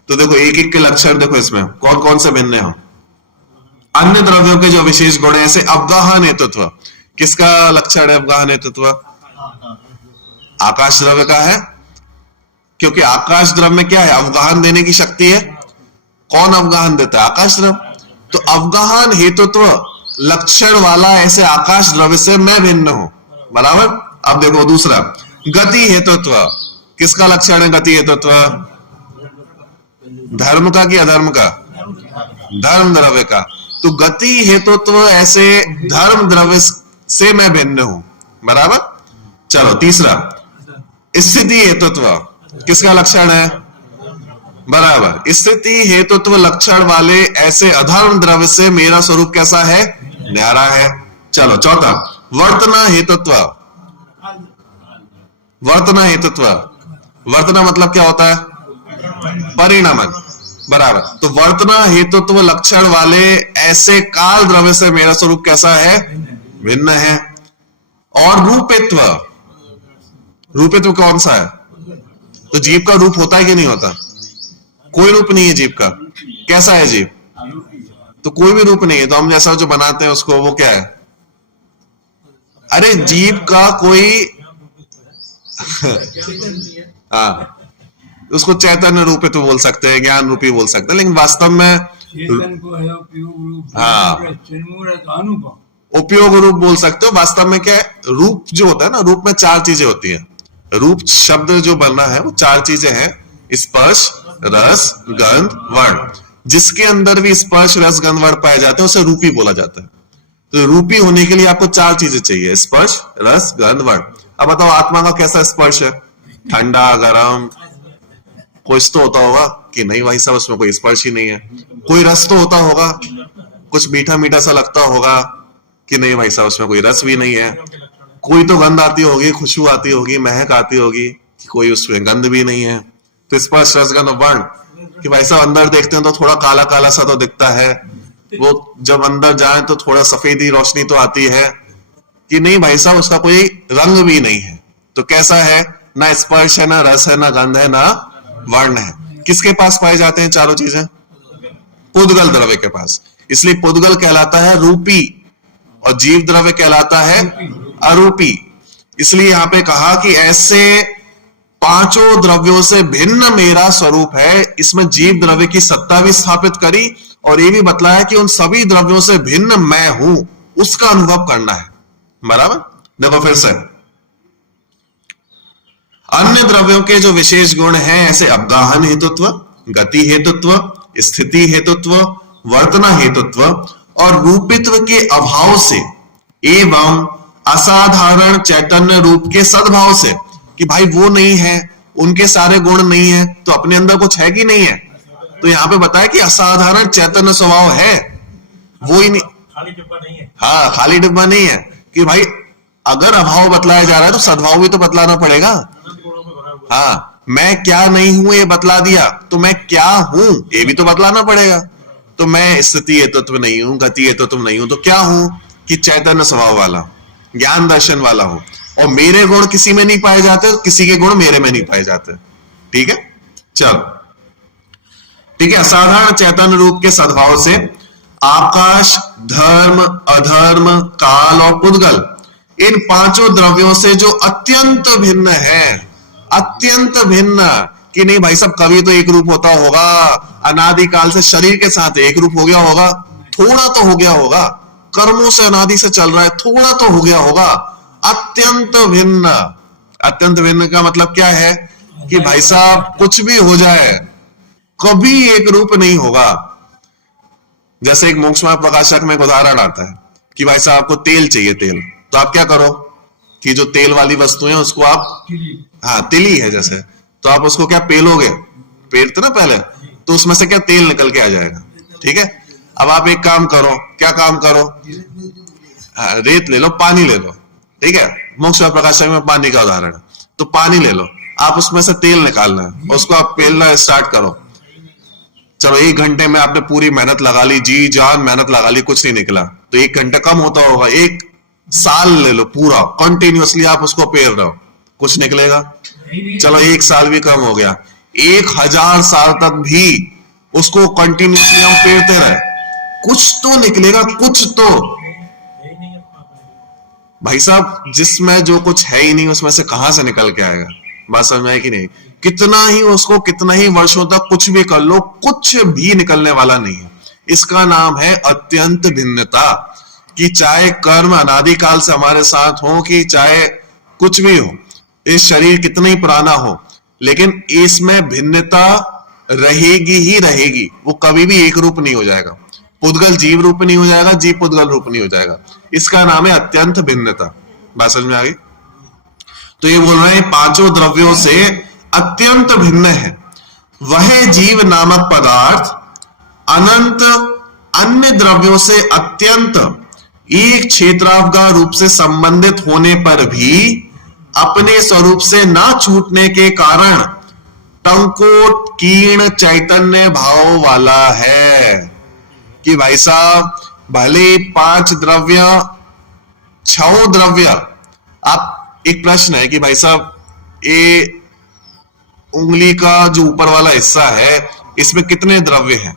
तो देखो एक एक के लक्षण देखो इसमें कौन कौन से भिन्न है। अन्य द्रव्यों के जो विशेष गुण है, ऐसे अवगाहन हेतुत्व, किसका लक्षण है अवगाहन हेतुत्व? आकाश द्रव्य का है, क्योंकि आकाश द्रव्य में क्या है? अवगाहन देने की शक्ति है। कौन अवगाहन देता है? आकाश द्रव्य। तो अवगाहन हेतुत्व लक्षण वाला ऐसे आकाश द्रव्य से मैं भिन्न हूं, बराबर। अब देखो दूसरा, गति हेतुत्व, किसका लक्षण है गति हेतुत्व? धर्म का कि अधर्म का? धर्म द्रव्य का। तो गति हेतुत्व ऐसे धर्म द्रव्य से मैं भिन्न हूं, बराबर। चलो तीसरा, स्थिति हेतुत्व, किसका लक्षण है? बराबर। स्थिति हेतुत्व लक्षण वाले ऐसे अधर्म द्रव्य से मेरा स्वरूप कैसा है? न्यारा है। चलो चौथा, वर्तना हेतुत्व। वर्तना हेतुत्व, वर्तना मतलब क्या होता है? परिणामक, बराबर। तो वर्तना हेतुत्व लक्षण वाले ऐसे काल द्रव्य से मेरा स्वरूप कैसा है? भिन्न है। और रूपित्व, रूपित्व कौन सा है? तो जीव का रूप होता है कि नहीं होता? कोई रूप नहीं है जीव का। कैसा है जीव? तो कोई भी रूप नहीं है। तो हम जैसा जो बनाते हैं उसको, वो क्या है? अरे जीव का कोई हाँ, उसको चैतन्य रूप तो बोल सकते हैं, ज्ञान रूपी बोल सकते हैं, लेकिन वास्तव में चेतन को है उपयोग रूप, हाँ, अनुभव उपयोग रूप बोल सकते हो। वास्तव में क्या है? रूप जो होता है ना, रूप में चार चीजें होती है। रूप शब्द जो बनना है वो चार चीजें हैं, स्पर्श, रस, गंध, वर्ण। जिसके अंदर भी स्पर्श, रस, गंध, वर्ण पाए जाते हैं उसे रूपी बोला जाता है। तो रूपी होने के लिए आपको चार चीजें चाहिए, स्पर्श, रस, गंध, वर्ण। अब बताओ आत्मा का कैसा स्पर्श है? ठंडा, गरम? कुछ तो होता होगा कि नहीं भाई साहब उसमें कोई स्पर्श ही नहीं है। कोई रस तो होता होगा, कुछ मीठा मीठा सा लगता होगा कि नहीं भाई साहब उसमें कोई रस भी नहीं है। कोई तो गंध आती होगी, खुशबू आती होगी, महक आती होगी, कोई उसमें गंध भी नहीं है। तो स्पर्श, रस, गंध, वर्ण कि भाई साहब अंदर देखते हैं तो थोड़ा काला काला सा तो दिखता है, वो जब अंदर जाए तो थोड़ा सफेदी रोशनी तो आती है, कि नहीं भाई साहब उसका कोई रंग भी नहीं है। तो कैसा है? ना स्पर्श है, ना रस है, ना गंध है, ना वर्ण है। किसके पास पाए जाते हैं चारों चीजें? पुद्गल द्रव्य के पास। इसलिए पुद्गल कहलाता है रूपी और जीव द्रव्य कहलाता है अरूपी। इसलिए यहां पे कहा कि ऐसे पांचों द्रव्यों से भिन्न मेरा स्वरूप है। इसमें जीव द्रव्य की सत्ता भी स्थापित करी और ये भी बतलाया कि उन सभी द्रव्यों से भिन्न मैं हूं, उसका अनुभव करना है, बराबर। देखो फिर से, अन्य द्रव्यों के जो विशेष गुण हैं, ऐसे अवगाहन हेतुत्व, गति हेतुत्व, स्थिति हेतुत्व, वर्तना हेतुत्व और रूपित्व के अभाव से एवं असाधारण चैतन्य रूप के सद्भाव से, कि भाई वो नहीं है, उनके सारे गुण नहीं है, तो अपने अंदर कुछ है कि नहीं है? तो यहां पे बताया कि असाधारण चैतन्य स्वभाव है, वो ही नहीं, खाली डिब्बा नहीं है। हाँ खाली डिब्बा नहीं है। कि भाई अगर अभाव बतलाया जा रहा है तो सद्भाव भी तो बतलाना पड़ेगा। हाँ, मैं क्या नहीं हूं ये बतला दिया, तो मैं क्या हूं ये भी तो बतलाना पड़ेगा। तो मैं स्थिति हेतुत्व नहीं हूं, गति हेतुत्व नहीं हूं, तो क्या हूं? कि चैतन्य स्वभाव वाला, ज्ञान दर्शन वाला हूं। और मेरे गुण किसी में नहीं पाए जाते, किसी के गुण मेरे में नहीं पाए जाते। ठीक है, चलो ठीक है। असाधारण चैतन्य रूप के सद्भाव से आकाश, धर्म, अधर्म, काल और पुद्गल, इन पांचों द्रव्यों से जो अत्यंत भिन्न है, अत्यंत भिन्न, कि नहीं भाई साहब कभी तो एक रूप होता होगा, अनादि काल से शरीर के साथ एक रूप हो गया होगा, थोड़ा तो हो गया होगा, कर्मों से अनादि से चल रहा है, थोड़ा तो हो गया होगा। अत्यंत भिन्न, अत्यंत भिन्न का मतलब क्या है? कि भाई साहब कुछ भी हो जाए कभी एक रूप नहीं होगा। जैसे एक मोक्ष मार्ग प्रकाशक में एक उदाहरण आता है कि भाई साहब आपको तेल चाहिए, तेल, तो आप क्या करो कि जो तेल वाली वस्तु है उसको आप, हाँ तिली है जैसे, तो आप उसको क्या पेलोगे, पेलते ना पहले, तो उसमें से क्या तेल निकल के आ जाएगा। ठीक है, अब आप एक काम करो, क्या काम करो? हाँ, रेत ले लो, पानी ले लो। ठीक है, मोक्ष मार्ग प्रकाशक में पानी का उदाहरण है। तो पानी ले लो, आप उसमें से तेल निकालना है, उसको आप पेलना स्टार्ट करो। चलो 1 घंटे में आपने पूरी मेहनत लगा ली, जी जान मेहनत लगा ली, कुछ नहीं निकला, तो 1 घंटा कम होता होगा, 1 साल ले लो पूरा कंटिन्यूअसली आप उसको पेर रहे हो, कुछ निकलेगा? चलो 1 साल भी कम हो गया, 1000 साल तक भी उसको कंटिन्यूअसली हम पेरते रहे, कुछ तो निकलेगा, कुछ तो। भाई साहब जिसमें जो कुछ है ही नहीं उसमें से कहां से निकल के आएगा? बात समझ में आई कि नहीं? कितना ही उसको कितना ही वर्षों तक कुछ भी कर लो, कुछ भी निकलने वाला नहीं है। इसका नाम है अत्यंत भिन्नता, कि चाहे कर्म अनादिकाल से हमारे साथ हो, कि चाहे कुछ भी हो, इस शरीर कितना ही पुराना हो, लेकिन इसमें भिन्नता रहेगी ही रहेगी, वो कभी भी एक रूप नहीं हो जाएगा। पुद्गल जीव रूप नहीं हो जाएगा, जीव पुद्गल रूप नहीं हो जाएगा। इसका नाम है अत्यंत भिन्नता। बात समझ में आ गई? तो ये बोल रहे हैं पांचों द्रव्यों से अत्यंत भिन्न है वह जीव नामक पदार्थ, अनंत अन्य द्रव्यों से अत्यंत एक क्षेत्रावगा रूप से संबंधित होने पर भी अपने स्वरूप से ना छूटने के कारण टंकोत्कीर्ण चैतन्य भाव वाला है। कि भाई साहब भले 5 द्रव्य 6 द्रव्य, आप एक प्रश्न है कि भाई साहब ये उंगली का जो ऊपर वाला हिस्सा है इसमें कितने द्रव्य हैं?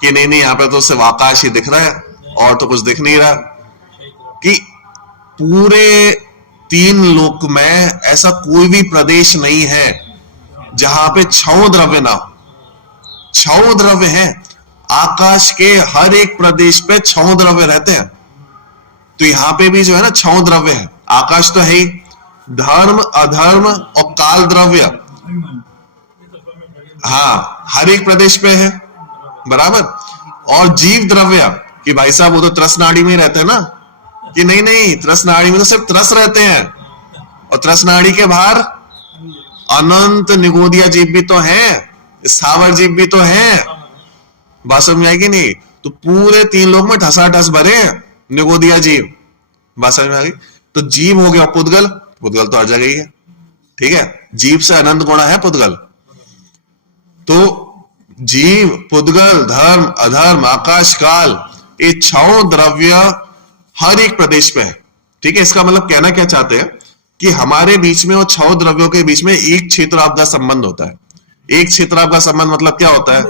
कि नहीं यहां पे तो सिर्फ आकाश ही दिख रहा है और तो कुछ दिख नहीं रहा। कि पूरे 3 लोक में ऐसा कोई भी प्रदेश नहीं है जहां पे 6 द्रव्य ना हो। 6 द्रव्य हैं, आकाश के हर एक प्रदेश पे 6 द्रव्य रहते हैं। तो यहां पे भी जो है ना 6 द्रव्य है। आकाश तो है ही, धर्म अधर्म और काल द्रव्य, हाँ हर एक प्रदेश पे है, बराबर। और जीव द्रव्य, कि भाई साहब वो तो त्रसनाड़ी में रहते हैं ना, कि नहीं त्रसनाड़ी में तो सिर्फ त्रस रहते हैं, और त्रसनाड़ी के बाहर अनंत निगोदिया जीव भी तो हैं, स्थावर जीव भी तो हैं। बात समझ में आएगी नहीं? तो पूरे 3 लोग में ठसाठस भरे निगोदिया जीव। बात समझ में आ गई? तो जीव हो गया पुद्गल, पुद्गल तो हर जगह ही है, ठीक है, जीव से अनंत गुणा है पुद्गल। तो जीव पुद्गल धर्म अधर्म आकाश काल ये 6 द्रव्य हर एक प्रदेश पे है, ठीक है। इसका मतलब कहना क्या चाहते हैं कि हमारे बीच में और 6 द्रव्यों के बीच में एक क्षेत्रावधा संबंध होता है। एक क्षेत्रावधा संबंध मतलब क्या होता है?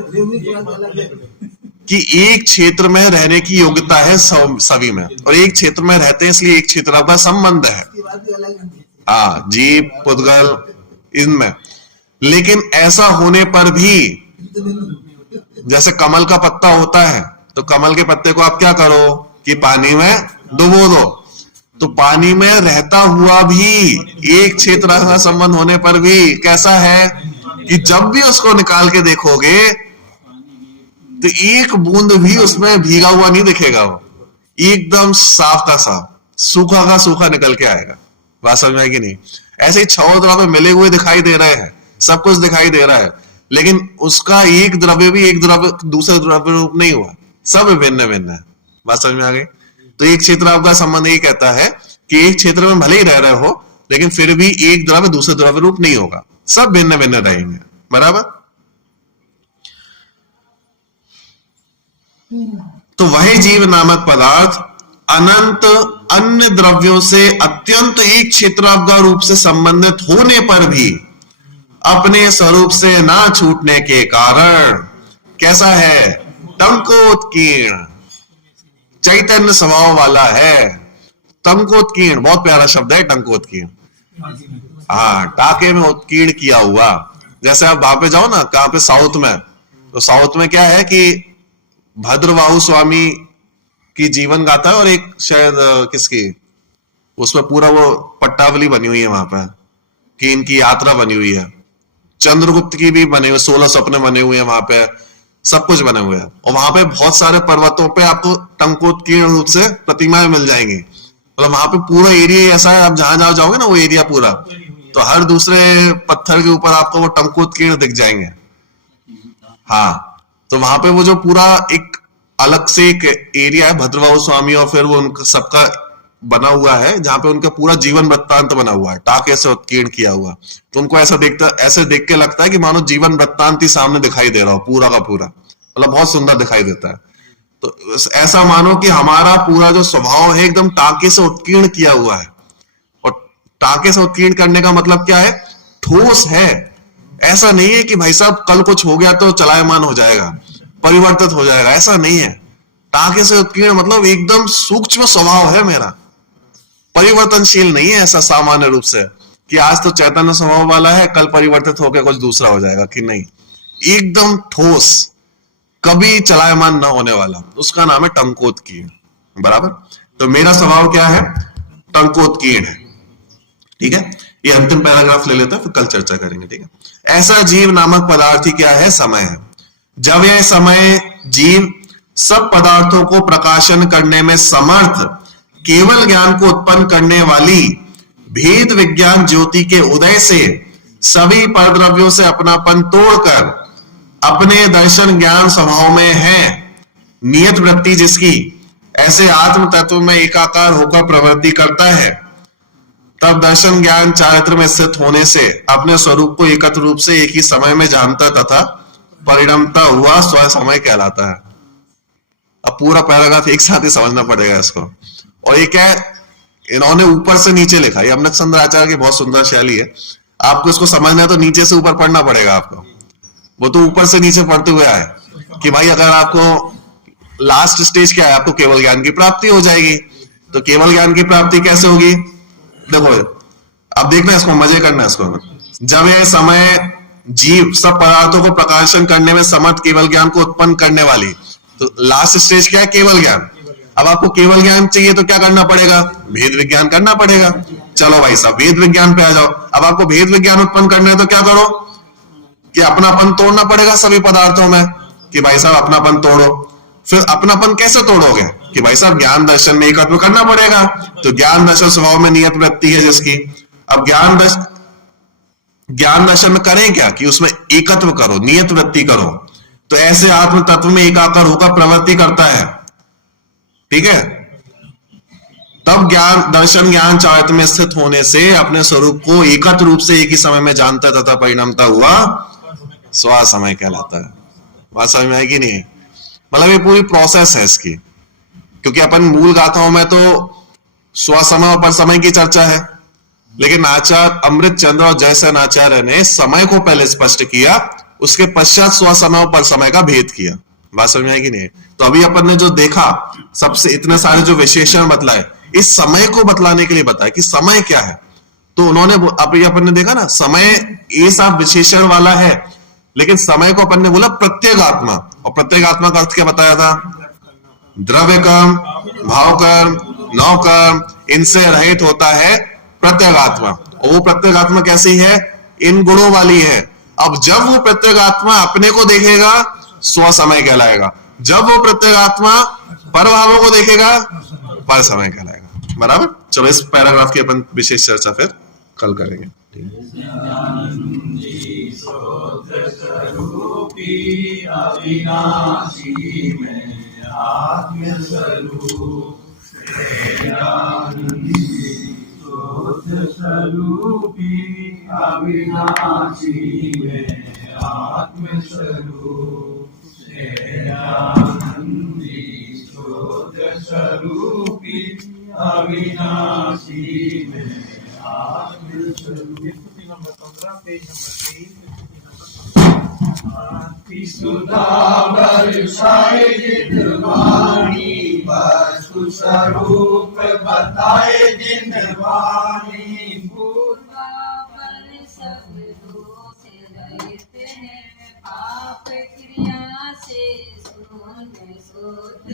कि एक क्षेत्र में रहने की योग्यता है सभी में, और एक क्षेत्र में रहते हैं इसलिए एक क्षेत्रावधा संबंध है। हाँ, जीव पुद्गल इनमें। लेकिन ऐसा होने पर भी जैसे कमल का पत्ता होता है, तो कमल के पत्ते को आप क्या करो कि पानी में डुबो दो, तो पानी में रहता हुआ भी एक क्षेत्र का संबंध होने पर भी कैसा है कि जब भी उसको निकाल के देखोगे तो एक बूंद भी उसमें भीगा हुआ नहीं दिखेगा, वो एकदम साफ का साफ सूखा का सूखा निकल के आएगा। बात समझ में आएगी नहीं? ऐसे ही 6 द्रव्य मिले हुए दिखाई दे रहे हैं, सब कुछ दिखाई दे रहा है, लेकिन उसका एक द्रव्य भी एक द्रव्य दूसरे द्रव्य रूप नहीं हुआ, सब भिन्न भिन्न है। बात समझ में आ गई? तो एक क्षेत्र आपका संबंध यही कहता है कि एक क्षेत्र में भले ही रह रहे हो लेकिन फिर भी एक द्रव्य दूसरे द्रव्य रूप नहीं होगा, सब भिन्न भिन्न रहेंगे, बराबर। तो वह जीव नामक पदार्थ अनंत अन्य द्रव्यों से अत्यंत एक क्षेत्रावगा रूप से संबंधित होने पर भी अपने स्वरूप से ना छूटने के कारण कैसा है? टंकोत्कीर्ण चैतन्य स्वभाव वाला है। टंकोत्कीर्ण बहुत प्यारा शब्द है, टंकोत्कीर्ण। हाँ, टाके में उत्कीर्ण किया हुआ। जैसे आप वहां पे जाओ ना, कहां पे, साउथ में, तो साउथ में क्या है कि भद्रबाहु स्वामी की जीवन गाथा है और एक शायद किसकी, उसमें पूरा वो पट्टावली बनी हुई है वहां पे कि इनकी यात्रा बनी हुई है। चंद्रगुप्त की भी बने हुए 16 सपने बने हुए हैं वहां पे, सब कुछ बने हुए हैं। और वहां पे बहुत सारे पर्वतों पे आपको टंकोत्कीर्ण रूप से प्रतिमाएं मिल जाएंगी। मतलब वहां पे पूरा एरिया ऐसा है, आप जहां जाओगे ना वो एरिया पूरा, तो हर दूसरे पत्थर के ऊपर आपको वो टंकोत्कीर्ण दिख जाएंगे। हाँ, तो वहां पे वो जो पूरा एक अलग से एक एरिया है भद्रबाहु स्वामी और फिर वो उनका सबका बना हुआ है जहां पे उनका पूरा जीवन वृत्तांत बना हुआ है, टाके से उत्कीर्ण किया हुआ। तो उनको ऐसे देख के लगता है कि मानो जीवन वृत्तांत ही सामने दिखाई दे रहा हो, पूरा का पूरा, मतलब बहुत सुंदर दिखाई देता है। तो ऐसा मानो कि हमारा पूरा जो स्वभाव है एकदम टाके से उत्कीर्ण किया हुआ है। और टाके से उत्कीर्ण करने का मतलब क्या है? ठोस है। ऐसा नहीं है कि भाई साहब कल कुछ हो गया तो चलायमान हो जाएगा, परिवर्तित हो जाएगा, ऐसा नहीं है। टाके से उत्कीर्ण मतलब एकदम सूक्ष्म स्वभाव है मेरा, परिवर्तनशील नहीं है ऐसा सामान्य रूप से कि आज तो चैतन्य स्वभाव वाला है, कल परिवर्तित होकर कुछ दूसरा हो जाएगा, कि नहीं, एकदम ठोस, कभी चलायमान ना होने वाला, उसका नाम है टंकोत्कीर्ण। बराबर। तो मेरा स्वभाव क्या है? टंकोत्कीर्ण है। ठीक है, ये अंतिम पैराग्राफ ले लेते हैं, फिर कल चर्चा करेंगे। ठीक है। ऐसा जीव नामक पदार्थ ही क्या है? समय है। जब यह समय जीव सब पदार्थों को प्रकाशन करने में समर्थ केवल ज्ञान को उत्पन्न करने वाली भेद विज्ञान ज्योति के उदय से सभी परद्रव्यों से अपनापन तोड़कर अपने दर्शन ज्ञान स्वभाव में है, नियत वृत्ति जिसकी ऐसे आत्म तत्व में एकाकार होकर प्रवृत्ति करता है, तब दर्शन ज्ञान चारित्र में स्थित होने से अपने स्वरूप को एकत्र रूप से एक ही समय में जानता तथा परिणमता हुआ स्व समय कहलाता है। अब पूरा पैराग्राफ एक साथ ही समझना पड़ेगा इसको। और ये क्या है? इन्होंने ऊपर से नीचे लिखा, ये अमृत चंद्र आचार्य की बहुत सुंदर शैली है। आपको इसको समझना है तो नीचे से ऊपर पढ़ना पड़ेगा आपको। वो तो ऊपर से नीचे पढ़ते हुए आए कि भाई अगर आपको लास्ट स्टेज क्या है, आपको केवल ज्ञान की प्राप्ति हो जाएगी। तो केवल ज्ञान की प्राप्ति कैसे होगी? देखो अब देखना, इसको मजे करना है इसको। जब यह समय जीव सब पदार्थों को प्रकाशन करने में समर्थ केवल ज्ञान को उत्पन्न करने वाली, तो लास्ट स्टेज क्या है? केवल ज्ञान। अब आपको केवल ज्ञान चाहिए तो क्या करना पड़ेगा? भेद विज्ञान करना पड़ेगा। चलो भाई साहब भेद विज्ञान पे आ जाओ। अब आपको भेद विज्ञान उत्पन्न करना है तो क्या करो कि अपनापन तोड़ना पड़ेगा सभी पदार्थों में, कि भाई साहब अपनापन तोड़ो। फिर अपनापन कैसे तोड़ोगे? कि भाई साहब ज्ञान दर्शन में एकत्व करना पड़ेगा। तो ज्ञान दर्शन स्वभाव में नियत वृत्ति है जिसकी। अब ज्ञान दर्शन में करें क्या? कि उसमें एकत्व करो, नियत वृत्ति करो। तो ऐसे आत्म तत्व में एकाकार होकर प्रवृत्ति करता है। ठीक है। तब ज्ञान दर्शन ज्ञान चारित्र में स्थित होने से अपने स्वरूप को एकत्र रूप से एक ही समय में जानता तथा परिणमता हुआ स्व समय कहलाता है। बात समझ में आएगी नहीं? मतलब ये पूरी प्रोसेस है इसकी, क्योंकि अपन मूल गाथाओं में तो स्व समय और पर समय की चर्चा है, लेकिन आचार्य अमृत चंद्र और जयसेन आचार्य ने समय को पहले स्पष्ट किया, उसके पश्चात स्व समय और पर समय का भेद किया। बात समझ में आएगी नहीं? तो अभी अपन ने जो देखा, सबसे इतने सारे जो विशेषण बतलाए, इस समय को बतलाने के लिए बताया कि समय क्या है। तो उन्होंने अभी अपन ने देखा ना, समय ये सब विशेषण वाला है, लेकिन समय को अपन ने बोला प्रत्येगात्मा। और प्रत्येगात्मा का अर्थ क्या बताया था? द्रव्य कर्म, भाव कर्म, नौ कर्म, इनसे रहित होता है प्रत्येगात्मा। और वो प्रत्येगात्मा कैसी है? इन गुणों वाली है। अब जब वो प्रत्येगात्मा अपने को देखेगा, स्व समय कहलाएगा। जब वो प्रत्येगात्मा पर भावों को देखेगा, पर समय कहलाएगा। बराबर। चलो इस पैराग्राफ की अपन विशेष चर्चा फिर कल करेंगे। वस्तु स्वरूप बताए जिन वाणी, सब दोष रहित है, पाप क्रिया से शून्य सोते,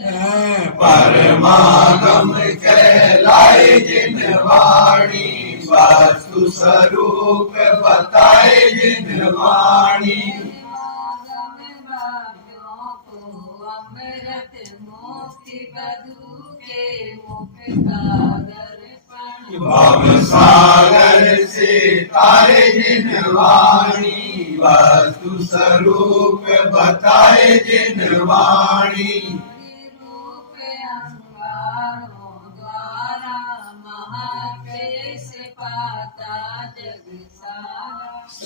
परमागम कहलाए जिन वाणी, वस्तु स्वरूप बताए जिन वाणी, अमृत मोक्ति बधू के मुख भव सागर से तारे जिन वाणी, वस्तु स्वरूप बताए जिन वाणी, रूप अंगारों द्वारा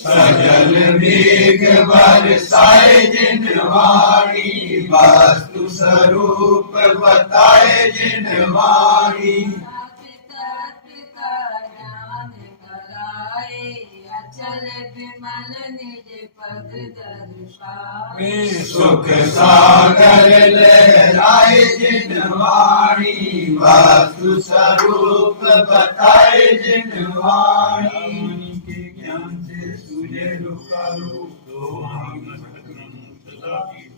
सजल मेघ बरसाए जिन वाणी वस्तु स्वरूप बताए जिन वाणी पिता ज्ञान कराए अचल विमल निज पद दर्शाए सुख सागर लहराए जिन वाणी वस्तु स्वरूप बताए जिन वाणी के ज्ञान से सूझे लोकालोक, तो वाणी न सकन सदा की